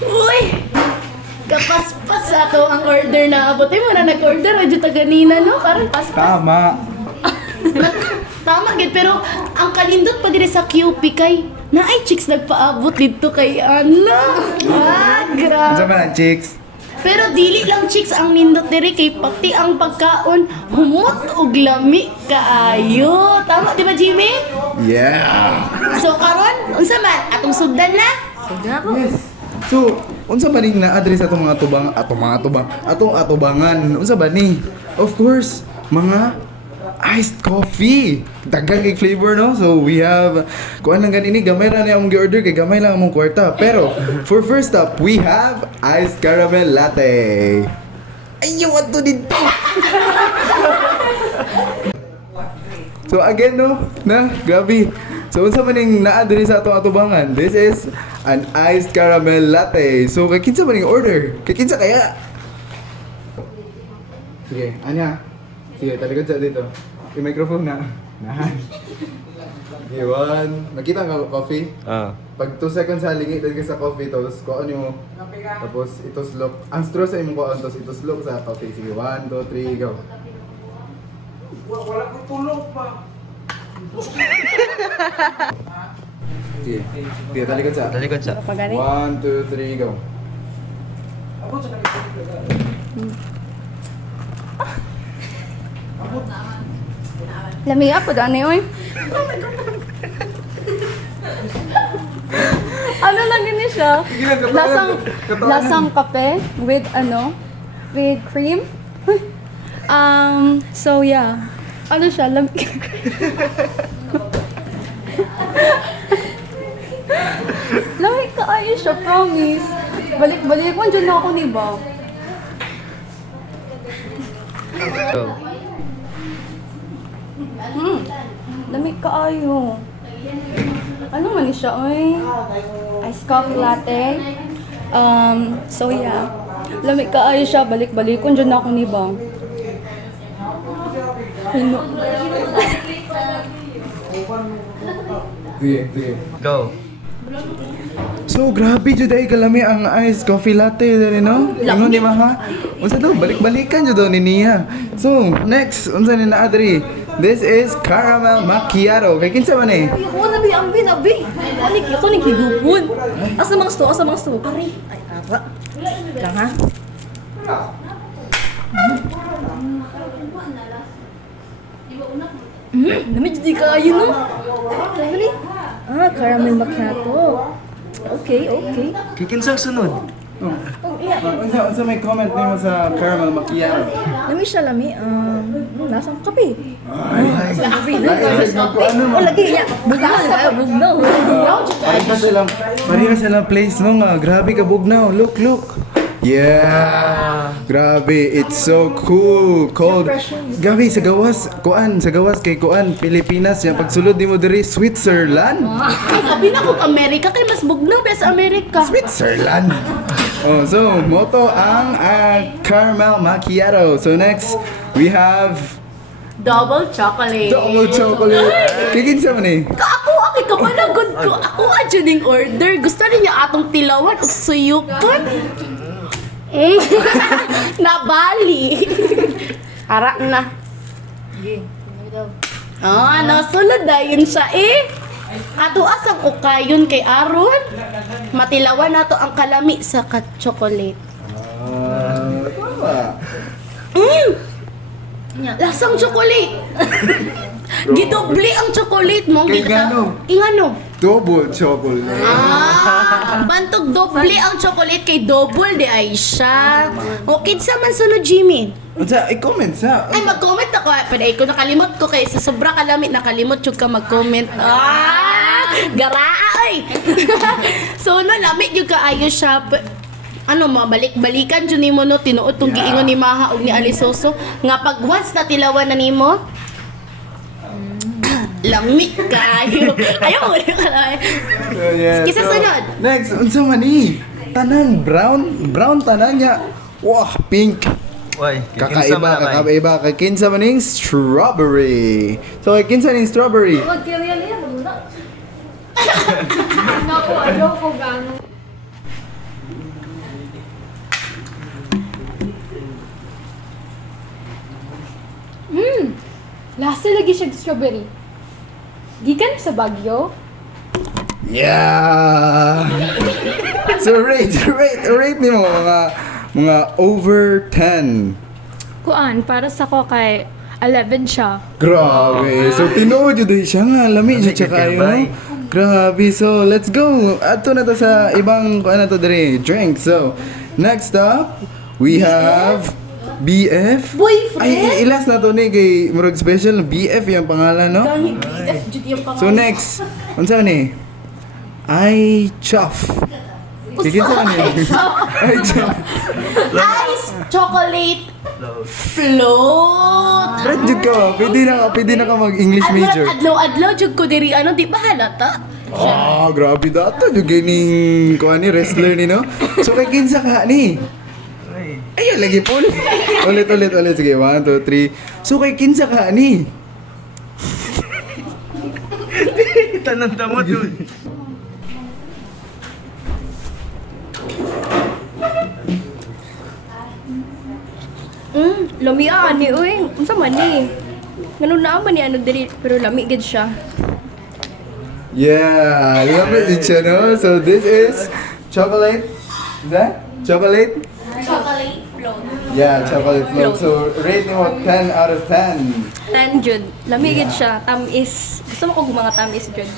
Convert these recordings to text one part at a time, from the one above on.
Uy! Kapaspas ato ang order na abot. Mo na nag-order, radyo ta ganina, no? Parang paspas. Tama. Tama, gid. Pero ang kalindot pa dire sa QP kay na ay chicks nagpaabot dito kay Ana. Ano Grabe. ba na, chicks? Pero dili lang chicks ang nindot diri kay pati ang pagkaon humot og lami kaayo. Tama di ba, Jimmy? Yeah. So karon unsa man atong sugdan na? Sugdan ako. Yes. So, unsa ba ning na-address atong mga atong atubangan? Unsa ba ni? Of course, mga iced coffee. Daghang kay flavor, no? So, we have kuan lang ganini, gamay ra ni among gi-order kay gamay lang among kwarta. Pero, for first up, we have iced caramel latte. Ayaw ato dito. So again, no, na grabe. So unsa man ning naa diri sa atong atubangan? This is an iced caramel latte. So kay kinsa man ning order? Kay kinsa kaya? Sige, anya. Sige, talikod sa dito. Yung microphone na. Nahan. Okay, one. Nakita nga coffee? Pag 2 seconds sa lingi, dahil ka sa coffee, tapos kuhaan nyo. Tapos ituslok. Ang straw sa imong kuhaan, tapos ituslok sa coffee. Sige, 1, 2, 3, go. Wala ko tulog pa. Sige, sige, talikod sa. Talikod sa. 1, 2, 3, go. Ako sa nakikita. Lamig ako dani oy. Ano lang gini siya? Lasang kape with with cream. So yeah. Ano siya? Lamig kaayo siya, promise. Balik-balik mo dyan ako ni Bob. Go. Lamig kaayo. Ano man siya, oy? Iced coffee latte. So yeah. Lamig kaayo siya, balik-balik ko dyan ako ni Bob. Sige, sige. Go. So, grabe jud ay kalami ang iced coffee latte dali no? Ingon ni Maha. Unsa daw balik-balikan jud daw ni niya. So, next unsa ni na Adri? This is caramel macchiato. Kay kinsa man eh? Ay, ako na bi, ambi na bi. Ako ni higupon. Asa mang sto? Ari. Ay, ara. Lang ha? Dami di kayo no? Dali. Caramel macchiato. Okay. Kay kinsang sunod. Oh, iya. Unsa may comment nimo sa caramel macchiato? Lami siya lami. Lasang kape. Ay, Ano mo? Lagi ya. Bugnaw. Pareha silang place no nga. Grabe ka bugnaw. Look. Yeah. Grabe, it's so cool. Cold. Grabe sa gawas kay kuan Pilipinas yang pagsulod nimo diri Switzerland. Ay, kabi na kung Amerika kay mas bugnaw ba sa Amerika? Switzerland. Oh, so moto ang caramel macchiato. So next, we have Double chocolate. double chocolate. Kikinsa man eh. Ako kapanagod ko. Ako adyo ning order. Gusto niya atong tilawan o suyukon. Nabali. Ara na. Nasulod dayon siya eh. Ato asang ukayon kay Aron. Matilawan nato ang kalami sa chocolate. Tama. Lasang chocolate. Gidoble ang chocolate mo. Kay gano? Ingano? Double chocolate. Bantog doble ang chocolate kay double di ay siya. O kinsa man sunod, Jimmy? Unsa i-comment sa? Ay mag-comment ako. Pero ay ko nakalimot ko kay sa sobra kalamit nakalimot jud ka mag-comment. Garaa oy. So no lamit jud ka ayo siya. Ano mabalik-balikan jud nimo no tinuod tong giingon ni Maha ug ni Alisoso nga pag once na tilawan na nimo lamig kayo. Ayaw mo na. So, yeah. Kisa sunod. Next, unsa man ni? Tanan brown tanan niya. Wah, pink. Oy, kay kinsa man kay. Kakaiba. Kay kinsa man ning strawberry. So, kay kinsa ning strawberry? Wag kaya yan. Nako, ayaw ko gano. Lasa lagi siya strawberry. Gikan sa Baguio. Yeah! So rate ni mo mga over 10. Kuan, para sa ko kay 11 siya. Grabe. So tinuod yun din siya nga. Lami siya tsaka Lami, yun. No? Grabe. So let's go. Ato na to sa ibang ano to dire, drink. So next up, we have BF. Boyfriend? Ay, ilas na to ni kay Murag Special. BF yung pangalan, no? Gani BF jud yung pangalan. So next, unsa ni? Ay Chuff. Sige sa ni. Ay Chuff. Ice chocolate float. Brad jud ka ba? Pwede na ka mag-English major. Adlaw-adlaw jud ko diri ano di ba halata? Ah, grabe dato jud gining kuan ni wrestler ni no. So kay kinsa ka ni? Ay, lagi po. Ulit. Sige, 1, 2, 3. So kay kinsa ka ni? Tanang damot yun. Lami ani uy. Unsa man ni? Ganun na man ni ano diri pero lami gid siya. Yeah, love it siya, no? So this is chocolate. Is that? Chocolate? Chocolate float. Yeah, chocolate float. So rate mo 10 out of 10. 10 jud. Lami gid siya. Tamis. Gusto mo ko mga tamis jud.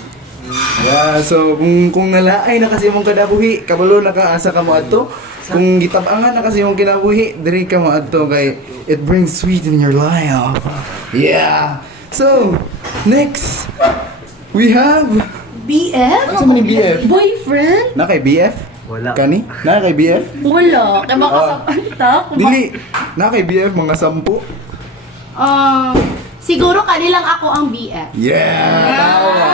Yeah, so kung nalaay na kasi mong kadabuhi, kabalo na ka asa ka mo adto. Kung gitabangan na kasi mong kinabuhi, diri ka mo adto kay it brings sweet in your life. Yeah. So, next we have BF? Ano man yung BF? Boyfriend? na kay BF? Wala. Kani? Na kay BF? Wala. Kaya makasapanta. Dili. Na kay BF mga 10. Siguro kanilang ako ang BF. Yeah! Tawa!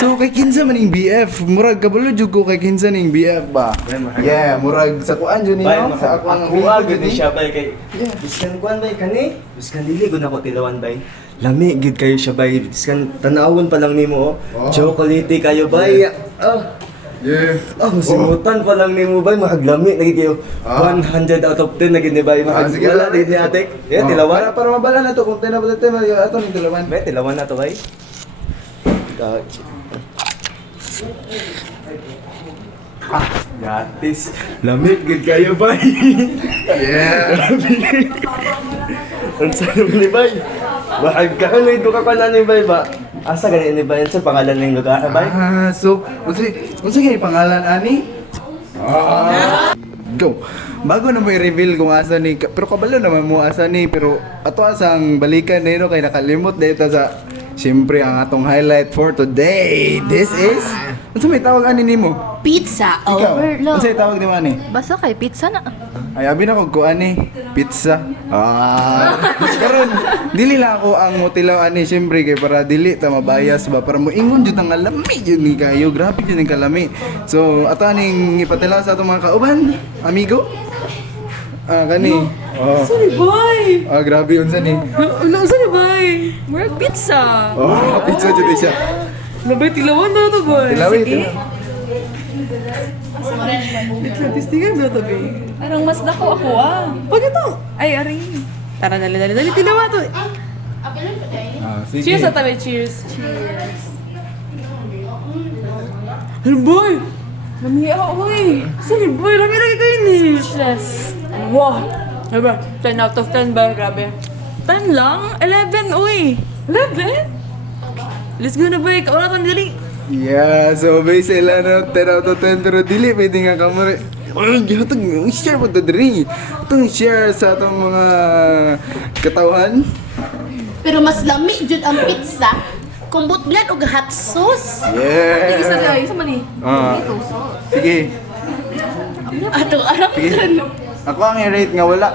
So, kay kinsa man yung BF? Murag, kabalo jud ko kay kinsa ning BF ba? Yeah, murag sa kuan jud Bay, niyo. Sa ako ang ako agad ni siya bay kay. Biskan kuan bay kani. Biskan dili gud ako tilawan bay. Lami gid kayo siya bay. Biskan tanawon pa lang nimo oh. Chocolate kayo bay. Oh. Yeah. Simutan pa lang nimo bay mahaglami lagi kayo. Ah. 100 out of 10 na gid ni bay. Sige Wala din ni ate. Yeah, tilawan. Para mabala na to kung tayo na ba tayo ato ning tilawan. Bay, tilawan na to bay. Yatis. Lamig gid kayo bay. Yeah. Ang sarap ni bay. Bahag ka ano ito ka na ni bay ba? Asa ganyan ni bay sa pangalan ng lugar bay? So, unsa kay pangalan ani? Go. Bago na mo i-reveal kung asa ni, pero kabalo naman mo asa ni, pero ato asang balikan nino kay nakalimot dito sa siyempre ang atong highlight for today. This is unsa may tawag ani nimo? Pizza Ikaw. overload. Unsa may tawag nimo ani? Basta kay pizza na. Ay, abi na ko ani, pizza. Karon, dili lang ako ang motilaw ani, siyempre kay para dili ta mabayas ba, para mo ingon jud ang lami jud ni kayo, grabe jud ang kalami. So, ato aning ipatilaw sa atong mga kauban, amigo. Kani. Oh. Sorry boy. Grabe unsa ni? Sorry boy. Murag pizza. Pizza jud siya. Labay tilawan na to boy. Tilawit. Tistingan na to boy. Parang mas dako ako ah. Pag ito. Ay, ari. Tara, dali. Tilawa to. Sige. Cheers sa tabi. Cheers. Ano boy? Lami ako boy. Sorry boy, lami lagi kayo ni. Speechless. Wow. Diba? 10 out of 10 ba? Grabe. 10 lang? 11 uy. 11? Let's go na boy. Kauna kang dali. Yeah, so base sila no 10 out of 10 pero dili pwede nga kamore. Ay, hatag share mo to diri. Itong share sa atong mga katawhan. Pero mas lami jud ang pizza. Kumbot blan og hot sauce. Yeah. Isa man eh. Sige. Ato arang kan. Ako ang i-rate nga wala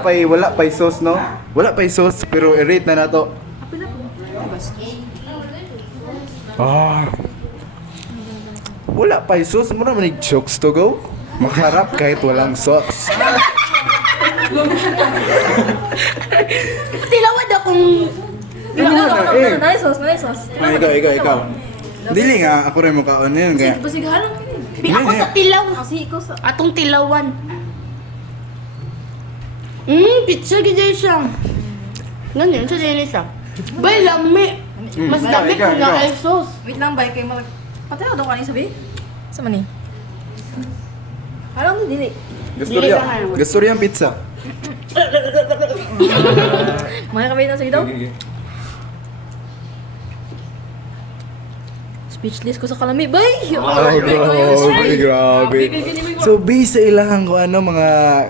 pay sauce no. Wala pay sauce pero i-rate na nato. Wala pay sauce, mura man ig chokes to go. Masarap kahit walang sauce. Tilawad akong Nice sauce. Ikaw. Dili nga ako rin mukhaon yun kaya. Pasigalan ka Di ako sa tilaw. Kasi ikaw sa... Atong tilawan. Pizza gid siya. Ganyan sa din siya. Bay, lami. Mas lami ikaw, ko na ikaw. kay sus. Wait lang, bay, kayo mag... Patay ako daw kanina sabi? Sa mani? Parang hindi, dili. Gusto rin pizza. Mga kabay na sa daw? Speechless ko sa kalami, bay! Grabe. So, based sa ilang kung ano, mga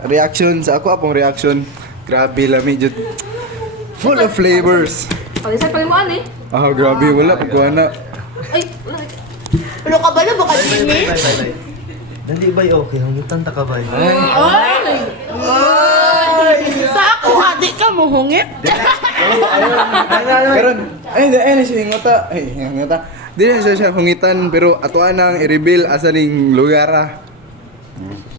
reaction sa ako, apong reaction, grabe lami, jud. Full of flavors. Palisay palimuan eh. Ah, grabe, wala pagkuha Ay, wala. Ano ka ba na baka dini? Bay. Nandi bay okay, hangitan ta ka bay. Ay! Sa ako, adik ka mo hungit. Pero, ay, siya hingota. Di na siya hungitan, pero atuan ang i-reveal asa ning lugar ah.